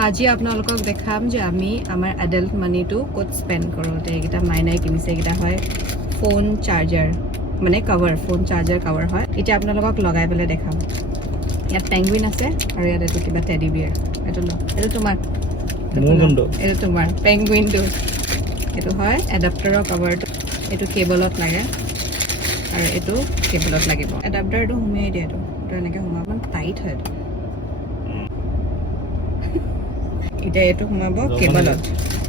আজি আপোনালোকক দেখাম যে আমি আমাৰ এডাল্ট মানিটো ক'ত স্পেণ্ড কৰোঁ এইকেইটা মাইনাই কিনিছে এইকেইটা হয় ফোন চাৰ্জাৰ মানে কভাৰ ফোন চাৰ্জাৰ কভাৰ হয় এতিয়া আপোনালোকক লগাই পেলাই দেখাম ইয়াত পেংগুইন আছে আৰু ইয়াত এইটো কিবা টেডি বিয়াৰ এইটো ল এইটো তোমাৰ এইটো তোমাৰ পেংগুইনটো এইটো হয় এডাপ্টাৰৰ কভাৰটো এইটো কেবলত লাগে আৰু এইটো কেবলত লাগিব এডাপ্টাৰটো সোমাই দিয়ে এইটো এনেকৈ সোমাব টাইট হয় এইটো এতিয়া এইটো সোমাব কেবলত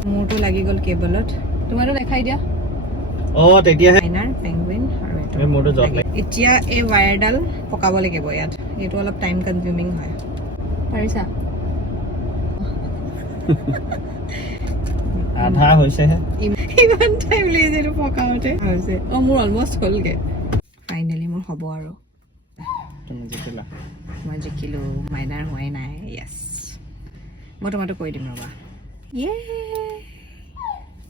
মোৰটো লাগি গ'ল কেবলত তোমাৰটো দেখাই দিয়া তেতিয়াহে মাইনাৰ পেংগুইন আৰু এইটো মোৰটো জব লাগে এতিয়া এই ৱায়াৰডাল পকাব লাগিব ইয়াত এইটো অলপ টাইম কনজিউমিং হয় পাৰিছা আধা হৈছেহে ইমান টাইম লাগিছে এইটো পকাওঁতে হৈছে মোৰ অলমষ্ট হ'লগৈ ফাইনেলি মোৰ হ'ব আৰু তুমি জিকিলা মই জিকিলোঁ মাইনাৰ হোৱাই নাই য়েছ মই তোমাৰটো কৈ দিম ৰ'বা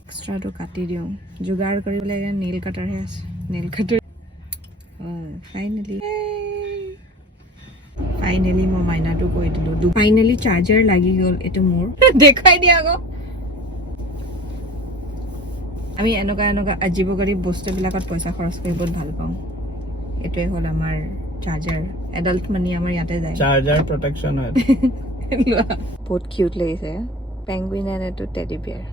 এক্সট্ৰাটো কাটি দিওঁ যোগাৰ কৰিবলৈ নেইল কাটাৰহে আছে নেইল কাটাৰ ফাইনেলি মই মাইনাৰটো কৈ দিলোঁ ফাইনেলি চাৰ্জাৰ লাগি গ'ল এইটো মোৰ দেখুৱাই দিয়া আকৌ আমি এনেকুৱা আজীৱ গৰীব বস্তুবিলাকত পইচা খৰচ কৰি বহুত ভাল পাওঁ এইটোৱে হ'ল আমাৰ চাৰ্জাৰ এডাল্ট মানি আমাৰ ইয়াতে যায় চাৰ্জাৰ প্ৰটেকশ্যন হয় বহুত কিউট লাগিছে পেংগুইন এণ্ড এইটো টেডি বিয়াৰ